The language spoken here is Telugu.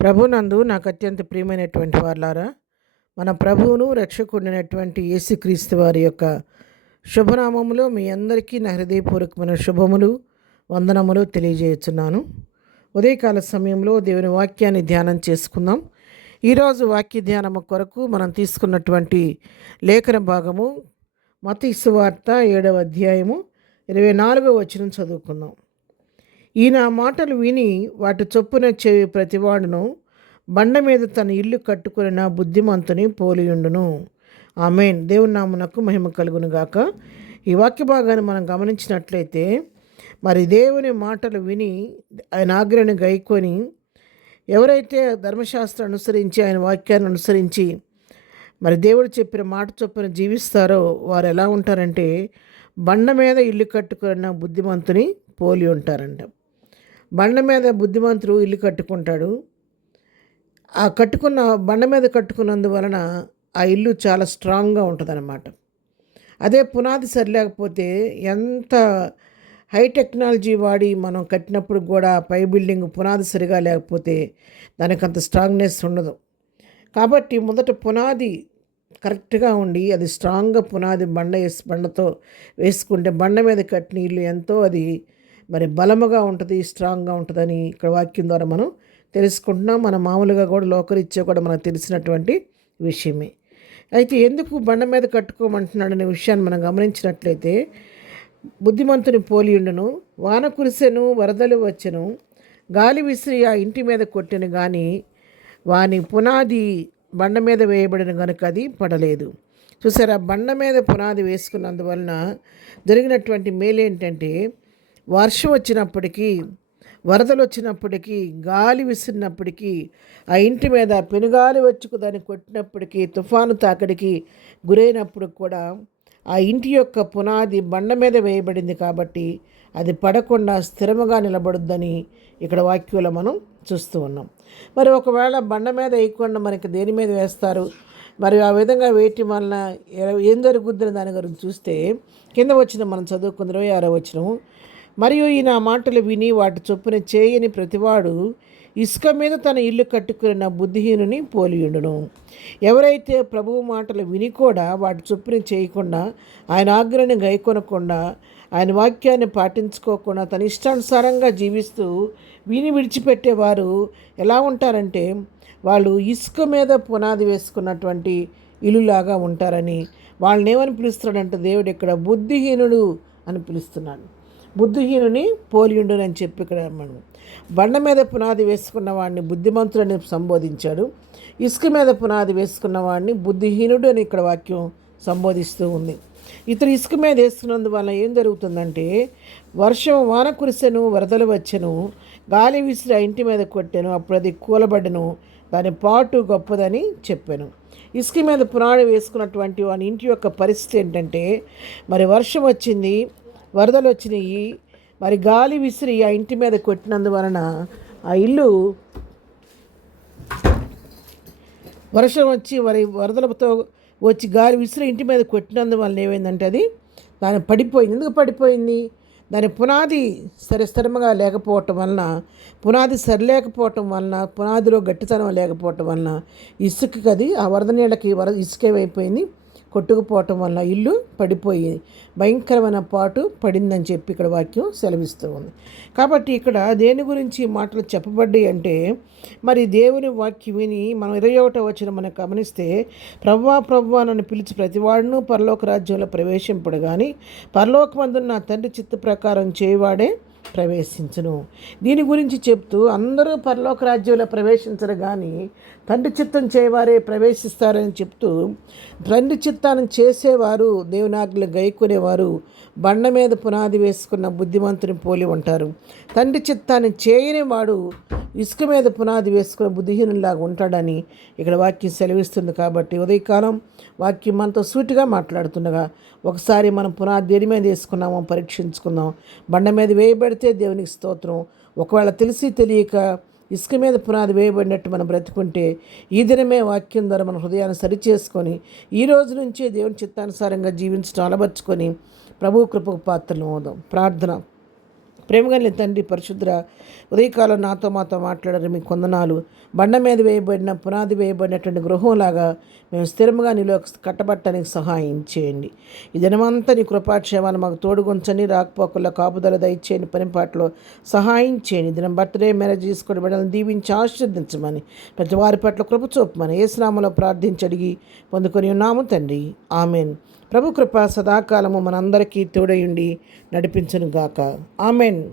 ప్రభునందు నాకు అత్యంత ప్రియమైనటువంటి వారలారా, మన ప్రభువును రక్షకుడినటువంటి యేసుక్రీస్తు వారి యొక్క శుభనామములో మీ అందరికీ నా హృదయపూర్వకమైన శుభములు, వందనములు తెలియజేస్తున్నాను. ఉదయకాల సమయంలో దేవుని వాక్యాన్ని ధ్యానం చేసుకుందాం. ఈరోజు వాక్య ధ్యానము కొరకు మనం తీసుకున్నటువంటి లేఖన భాగము మత్తయి సువార్త 7వ అధ్యాయము 24వ వచనం చదువుకుందాం. ఈయన మాటలు విని వాటి చొప్పున చెవి ప్రతివాడును బండ మీద తన ఇల్లు కట్టుకున్న బుద్ధిమంతుని పోలియుండును. ఆమేన్. దేవుని నామునకు మహిమ కలుగును గాక. ఈ వాక్య భాగాన్ని మనం గమనించినట్లయితే, మరి దేవుని మాటలు విని ఆయన ఆజ్ఞను గైకొని ఎవరైతే ధర్మశాస్త్రం అనుసరించి ఆయన వాక్యాన్ని అనుసరించి మరి దేవుడు చెప్పిన మాట చొప్పున జీవిస్తారో వారు ఎలా ఉంటారంటే బండ మీద ఇల్లు కట్టుకున్న బుద్ధిమంతుని పోలి ఉంటారంట. బండ మీద బుద్ధిమంతుడు ఇల్లు కట్టుకుంటాడు. ఆ కట్టుకున్న బండ మీద కట్టుకున్నందువలన ఆ ఇల్లు చాలా స్ట్రాంగ్గా ఉంటుందన్నమాట. అదే పునాది సరిలేకపోతే ఎంత హై టెక్నాలజీ వాడి మనం కట్టినప్పుడు కూడా పై బిల్డింగ్ పునాది సరిగా లేకపోతే దానికి అంత స్ట్రాంగ్నెస్ ఉండదు. కాబట్టి మొదట పునాది కరెక్ట్గా ఉండి అది స్ట్రాంగ్గా పునాది బండతో వేసుకుంటే బండ మీద కట్టిన ఇల్లు ఎంతో అది మరి బలముగా ఉంటుంది, స్ట్రాంగ్గా ఉంటుందని ఇక్కడ వాక్యం ద్వారా మనం తెలుసుకుంటున్నాం. మన మామూలుగా కూడా లోకరీత్యా కూడా మనకు తెలిసినటువంటి విషయమే. అయితే ఎందుకు బండ మీద కట్టుకోమంటున్నాడనే విషయాన్ని మనం గమనించినట్లయితే, బుద్ధిమంతుని పోలియుండును, వాన కురిసెను, వరదలు వచ్చెను, గాలి విసిరి ఆ ఇంటి మీద కొట్టెను కానీ వాని పునాది బండ మీద వేయబడిన కనుక అది పడలేదు. చూసారా, బండ మీద పునాది వేసుకున్నందువలన జరిగినటువంటి మేలు ఏంటంటే, వర్షం వచ్చినప్పటికీ, వరదలు వచ్చినప్పటికీ, గాలి విసిరినప్పటికీ, ఆ ఇంటి మీద పెనుగాలి వచ్చి దాన్ని కొట్టినప్పటికీ, తుఫాను తాకిడికి గురైనప్పుడు కూడా ఆ ఇంటి యొక్క పునాది బండ మీద వేయబడింది కాబట్టి అది పడకుండా స్థిరముగా నిలబడుద్దని ఇక్కడ వాక్యంలో మనం చూస్తూ ఉన్నాం. మరి ఒకవేళ బండ మీద వేయకుండా మనకి దేని మీద వేస్తారు? మరి ఆ విధంగా వేయటం వలన ఏం జరుగుద్దని దాని గురించి చూస్తే కింద వచ్చిన మనం చదువుకున్న 26వ వచనం, మరియు ఈయన మాటలు విని వాటి చొప్పున చేయని ప్రతివాడు ఇసుక మీద తన ఇల్లు కట్టుకున్న బుద్ధిహీనుని పోలియుండును. ఎవరైతే ప్రభువు మాటలు విని కూడా వాటి చొప్పున చేయకుండా, ఆయన ఆజ్ఞని గైకొనకుండా, ఆయన వాక్యాన్ని పాటించుకోకుండా తన ఇష్టానుసారంగా జీవిస్తూ విని విడిచిపెట్టేవారు ఎలా ఉంటారంటే వాళ్ళు ఇసుక మీద పునాది వేసుకున్నటువంటి ఇల్లులాగా ఉంటారని, వాళ్ళని ఏమని పిలుస్తున్నాడంటే దేవుడు ఇక్కడ బుద్ధిహీనుడు అని పిలుస్తున్నాడు. బుద్ధిహీనుని పోలియుండును అని చెప్పి ఇక్కడ మనం బండ మీద పునాది వేసుకున్న వాడిని బుద్ధిమంతుడని సంబోధించాడు. ఇసుక మీద పునాది వేసుకున్న వాడిని బుద్ధిహీనుడు అని ఇక్కడ వాక్యం సంబోధిస్తూ ఉంది. ఇతరు ఇసుక మీద వేసుకున్నందువల్ల ఏం జరుగుతుందంటే, వర్షం వాన కురిసెను, వరదలు వచ్చెను, గాలి విసిరి ఆ ఇంటి మీద కొట్టెను, అప్పుడు అది కూలబడ్డను, దాని పాటు గొప్పదని చెప్పాను. ఇసుక మీద పునాది వేసుకున్నటువంటి వాని ఇంటి యొక్క పరిస్థితి ఏంటంటే, మరి వర్షం వచ్చింది, వరదలు వచ్చినాయి, మరి గాలి విసిరి ఆ ఇంటి మీద కొట్టినందువలన ఆ ఇల్లు వర్షం వచ్చి వరదలతో వచ్చి గాలి విసిరి ఇంటి మీద కొట్టినందువలన ఏమైందంటే అది దాని పడిపోయింది. ఎందుకు పడిపోయింది? దాని పునాది స్థిరంగా లేకపోవటం వలన, పునాది సరిలేకపోవటం వలన, పునాదిలో గట్టితనం లేకపోవటం వలన ఇసుకకి అది ఆ వరద నీళ్ళకి ఇసుక ఏమైపోయింది, కొట్టుకుపోవటం వల్ల ఇల్లు పడిపోయి భయంకరమైన పాటు పడిందని చెప్పి ఇక్కడ వాక్యం సెలవిస్తూ ఉంది. కాబట్టి ఇక్కడ దేని గురించి మాటలు చెప్పబడ్డాయి అంటే, మరి దేవుని వాక్యం విని మనం 21వ వచనం మనం గమనిస్తే, ప్రభువా నన్ను పిలిచి ప్రతివాడును పరలోక రాజ్యంలో ప్రవేశింపడు కానీ పరలోకమందున్న నా తండ్రి చిత్త ప్రకారం చేయవాడే ప్రవేశించును. దీని గురించి చెప్తూ అందరూ పరలోక రాజ్యంలో ప్రవేశించరు కానీ తండ్రి చిత్తం చేయవారే ప్రవేశిస్తారని చెప్తూ, తండ్రి చిత్తాన్ని చేసేవారు, దేవునాజ్ఞలు గైకొనేవారు బండ మీద పునాది వేసుకున్న బుద్ధిమంతుని పోలి ఉంటారు. తండ్రి చిత్తాన్ని చేయని వాడు ఇసుక మీద పునాది వేసుకున్న బుద్ధిహీనులాగా ఉంటాడని ఇక్కడ వాక్యం సెలవిస్తుంది. కాబట్టి ఉదయకాలం వాక్యం మనతో సూటిగా మాట్లాడుతుండగా ఒకసారి మనం పునాది దేని మీద వేసుకున్నామో పరీక్షించుకుందాం. బండ మీద వేయబడితే దేవునికి స్తోత్రం. ఒకవేళ తెలిసి తెలియక ఇసుక మీద పునాది వేయబడినట్టు మనం బ్రతుకుంటే ఈ దినమే వాక్యం ద్వారా మన హృదయాన్ని సరిచేసుకొని ఈ రోజు నుంచే దేవుని చిత్తానుసారంగా జీవించడం అలవర్చుకొని ప్రభు కృపకు పాత్రలు అవుదాం. ప్రార్థన. ప్రేమగల తండ్రి పరిశుద్ర ఉదయకాలం నాతో మాతో మాట్లాడారు మీకు వందనాలు. బండ మీద వేయబడిన పునాది వేయబడినటువంటి గృహంలాగా మేము స్థిరంగా నీలో కట్టబట్టడానికి సహాయం చేయండి. ఈ దినమంతా నీ కృపాక్షేమాన్ని మాకు తోడుగుంచండి. రాకపోకల్లో కాపుదల దయచేయండి. పనిపాట్లో సహాయం చేయండి. దినం బర్త్డే మ్యారేజ్ చేసుకుని బిడ్డలను దీవించి ఆశీర్వదించమని ప్రతి వారి పట్ల కృప చూపమని యేసు నామములో ప్రార్థించి అడిగి పొందుకొని ఉన్నాము తండ్రి. ఆమెన్. ప్రభు కృప సదాకాలము మనందరికీ తోడయుండి నడిపించును గాక. ఆమెన్.